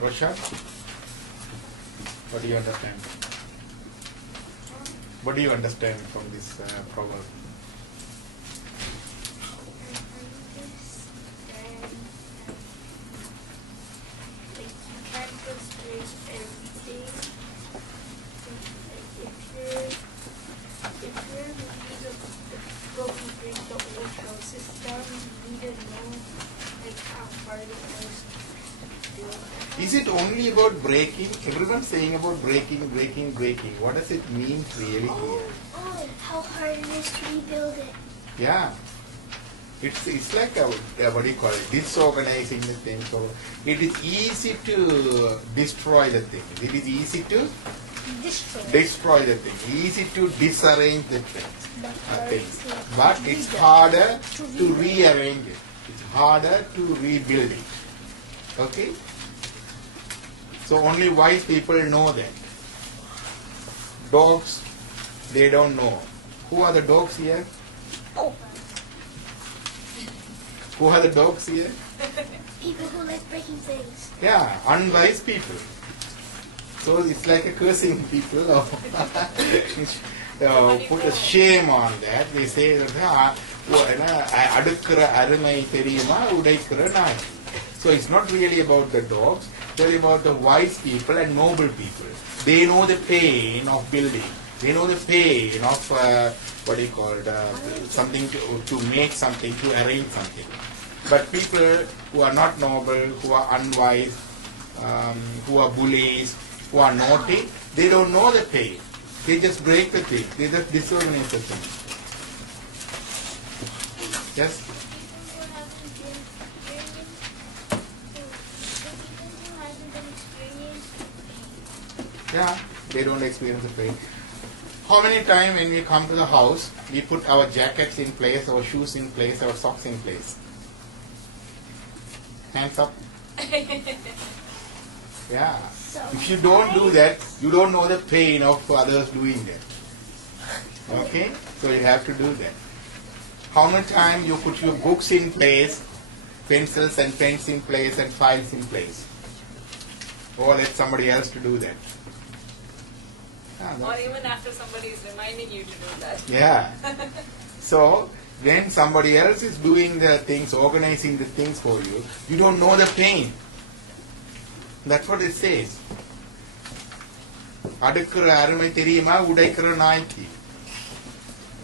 Roshan, what do you understand? What do you understand from this proverb? Is it only about breaking? Everyone's saying about breaking, breaking, breaking. What does it mean really here? Oh, how hard it is to rebuild it. Yeah. It's like a what do you call it? Disorganizing the thing. So it is easy to destroy the thing. It is easy to destroy the thing. Easy to disarrange the things. But it's harder to rearrange it. It's harder to rebuild it. Okay? So only wise people know that. Dogs, they don't know. Who are the dogs here? Oh. Who are the dogs here? People who like breaking things. Yeah, unwise people. So it's like a cursing people. Put a shame on that. They say that so it's not really about the dogs, it's really about the wise people and noble people. They know the pain of building. They know the pain of what do you call it, something to make something, to arrange something. But people who are not noble, who are unwise, who are bullies, who are naughty, they don't know the pain. They just break the thing. They just disorganize the thing. Yes? Yeah, they don't experience the pain. How many times when we come to the house, we put our jackets in place, our shoes in place, our socks in place? Hands up. Yeah. If you don't do that, you don't know the pain of others doing that. Okay? So you have to do that. How many times you put your books in place, pencils and pens in place and files in place? Or let somebody else to do that. Or even after somebody is reminding you to do that. Yeah. So when somebody else is doing the things, organizing the things for you, you don't know the pain. That's what it says.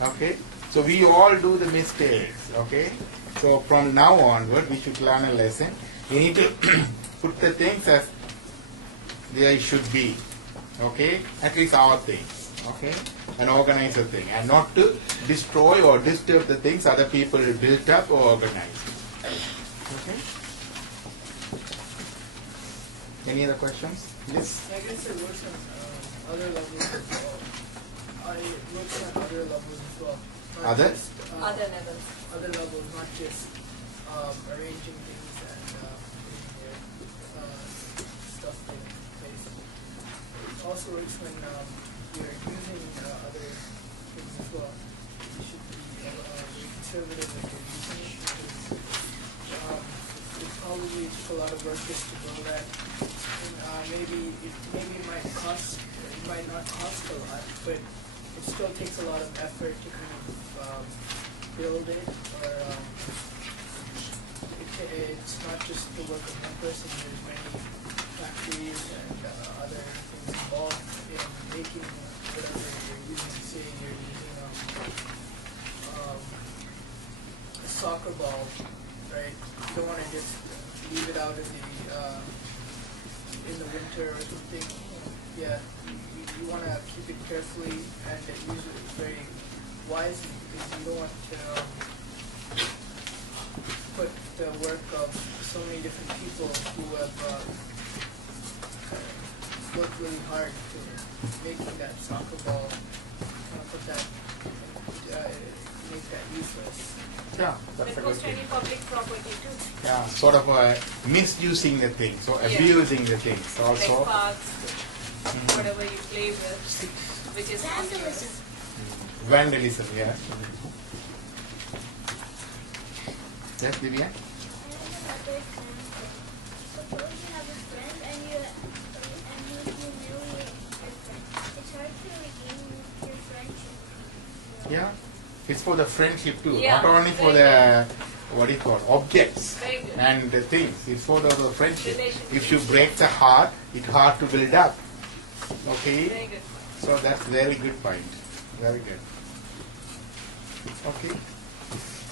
Okay? So we all do the mistakes. Okay? So from now onward, we should learn a lesson. We need to put the things as they should be. Okay? At least our things. Okay? And organize the thing. And not to destroy or disturb the things other people built up or organized. Okay? Any other questions? Yes? I guess it works on other levels as well. It works on other levels as well. Other? Other levels. Other levels, not just arranging things and putting stuff in place. It also works when you're using other things as well. You should be very conservative when you're using it because it probably took a lot of work just to grow that. And maybe it might not cost a lot, but it still takes a lot of effort to kind of build it, or it's not just the work of one person. There's many factories and other things involved in making whatever you're using. Say you're using a soccer ball, right? You don't want to just leave it out in the winter or something. Yeah, you want to keep it carefully and use it very wisely because you don't want to put the work of so many different people who have worked really hard to making that soccer ball, put that, make that useless. Yeah, that's When a it good goes to thing. any public property too. Yeah, sort of misusing the thing, so abusing the things also. Like parks, whatever you play with, which is not yours. Vandalism, yeah. Yes, Divya? Suppose you have a friend and you humiliate your friend. It's hard to regain your friendship. Yeah, it's for the friendship too, Yeah, not only for very the what do you call objects Very good. and the things. It's for the friendship. Relationship. If you break the heart, it's hard to build up. Okay, Very good. so that's very good point. Very good. Okay,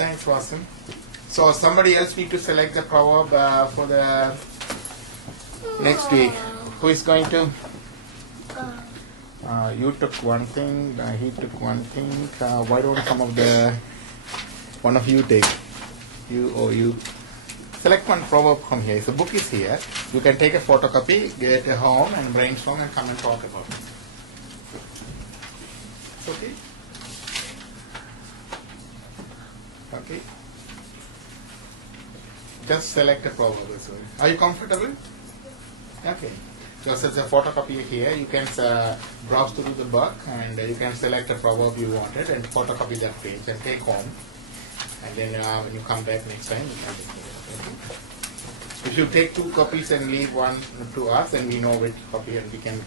thanks, Wasim. So somebody else need to select the proverb for the next week. Who is going to? You took one thing, he took one thing. Why don't some of the one of you take? You select one proverb from here. If the book is here, you can take a photocopy, get it home, and brainstorm and come and talk about it. Okay. Okay. Just select a proverb as well. Are you comfortable? Okay. Just as a photocopy here, you can browse through the book and you can select a proverb you wanted and photocopy that page and take home. And then when you come back next time, you can just do it. Okay. If you take 2 copies and leave one to us, and we know which copy, and we can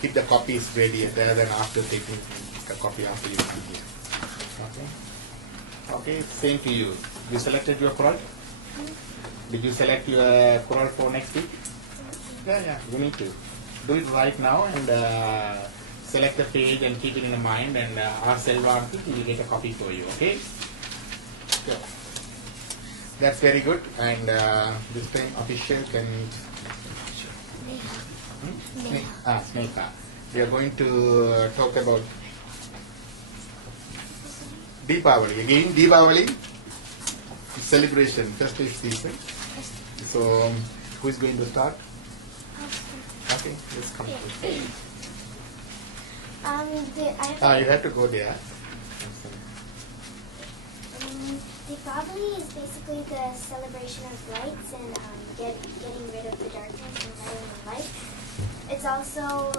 keep the copies ready rather than after taking the copy after you come here. Okay. Okay. Same to you. You selected your Quran? Did you select your Quran for next week? Yeah, you need to do it right now and select the page and keep it in the mind and ask Selvarthi to get a copy for you, okay? So, that's very good and this time official can meet Sneha. We are going to talk about Deepavali. Again, Deepavali celebration, festive season. So, who is going to start? Okay, let's come. You have to go there. Deepavali is basically the celebration of lights and getting rid of the darkness and letting in light. It's also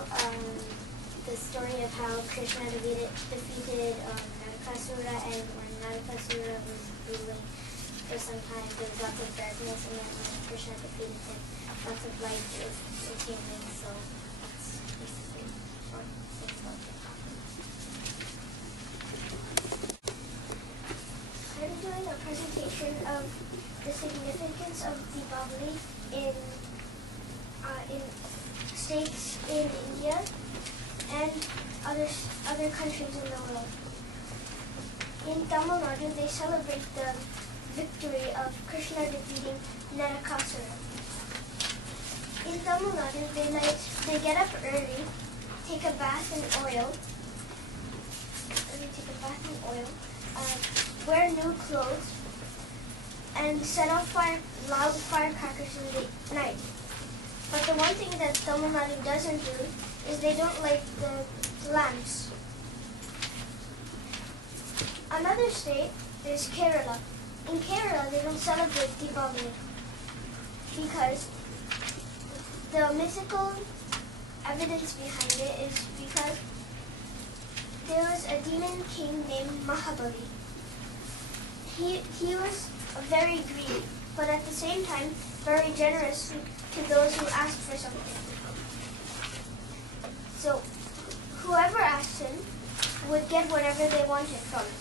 the story of how Krishna defeated Narakasura, and when Narakasura was ruling for some time, there was lots of darkness, and then when Krishna defeated him, lots of light came in, so that's basically what it's about Deepavali. I'm doing a presentation of the significance of Deepavali in states in India and other countries in the world. In Tamil Nadu, they celebrate the victory of Krishna defeating Narakasura. In Tamil Nadu, they get up early, take a bath in oil, wear new clothes, and set off loud firecrackers in the night. But the one thing that Tamil Nadu doesn't do is they don't light the lamps. Another state is Kerala. In Kerala, they don't celebrate Deepavali because the mythical evidence behind it is because there was a demon king named Mahabali. He was very greedy, but at the same time very generous to those who asked for something. So whoever asked him would get whatever they wanted from him.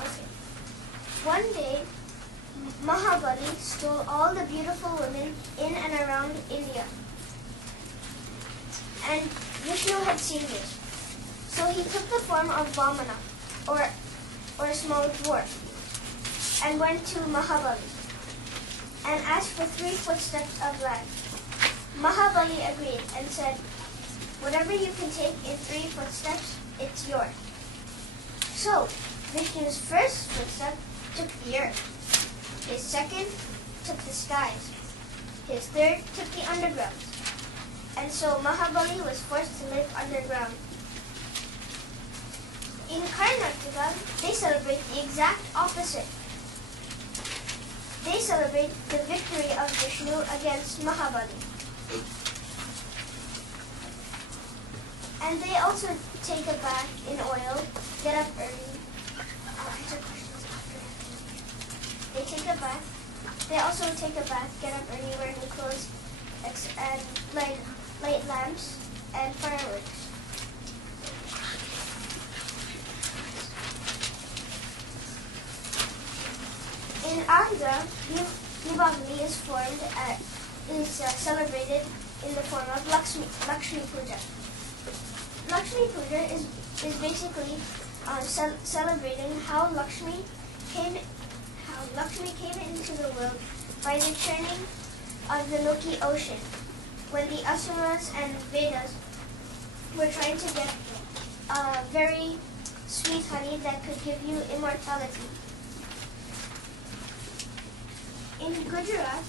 Okay. One day, Mahabali stole all the beautiful women in and around India. And Vishnu had seen this. So he took the form of Vamana, or a small dwarf, and went to Mahabali and asked for 3 footsteps of land. Mahabali agreed and said, "Whatever you can take in 3 footsteps, it's yours." So, Vishnu's first footstep took the earth. His second took the skies. His third took the underground. And so Mahabali was forced to live underground. In Karnataka, they celebrate the exact opposite. They celebrate the victory of Vishnu against Mahabali. And they also take a bath in oil, get up early. I'll answer questions after. They take a bath They also take a bath, get up early, wear new clothes, and light lamps and fireworks. In Andhra, Deepavali is celebrated in the form of Lakshmi Puja. Lakshmi Puja is basically celebrating how Lakshmi came into the world by the churning of the Loki Ocean, when the Asuras and Vedas were trying to get very sweet honey that could give you immortality. In Gujarat,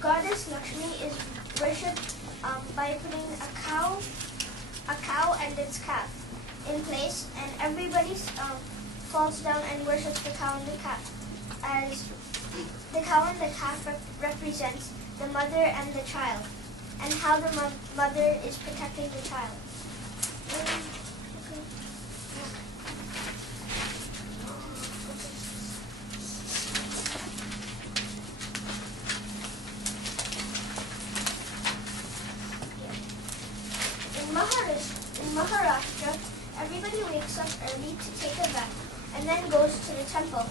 goddess Lakshmi is worshipped by putting a cow and its calf in place, and everybody falls down and worships the cow and the calf, as the cow and the calf represents the mother and the child, and how the mother is protecting the child. In Maharashtra, everybody wakes up early to take a bath and then goes to the temple.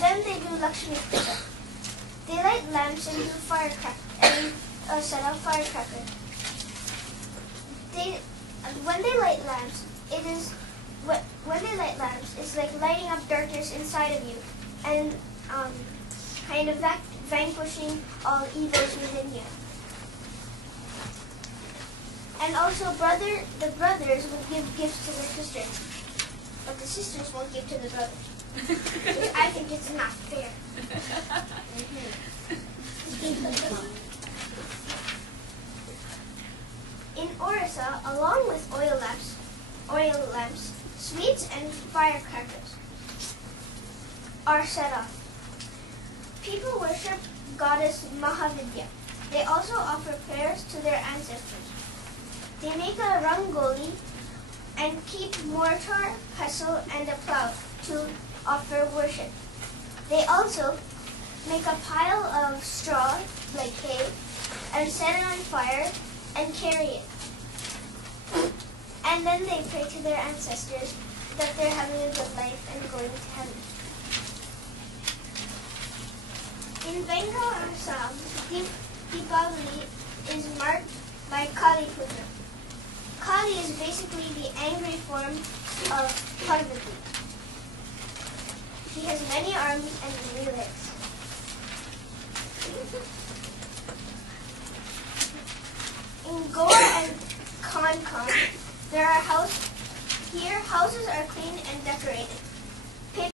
Then they do Lakshmi Puja. They light lamps and do set up firecrackers. When they light lamps, it's like lighting up darkness inside of you and kind of vanquishing all evils within you. And also, the brothers will give gifts to their sisters, but the sisters won't give to the brothers, which I think is not fair. In Orissa, along with oil lamps, sweets and firecrackers are set off. People worship goddess Mahavidya. They also offer prayers to their ancestors. They make a rangoli and keep mortar, pestle, and a plow to offer worship. They also make a pile of straw, like hay, and set it on fire and carry it. And then they pray to their ancestors that they're having a good life and going to heaven. In Bengal and Assam, Deepavali is marked by Kali Puja. Kali is basically the angry form of Parvati. He has many arms and many legs. In Goa and Konkan, houses are clean and decorated.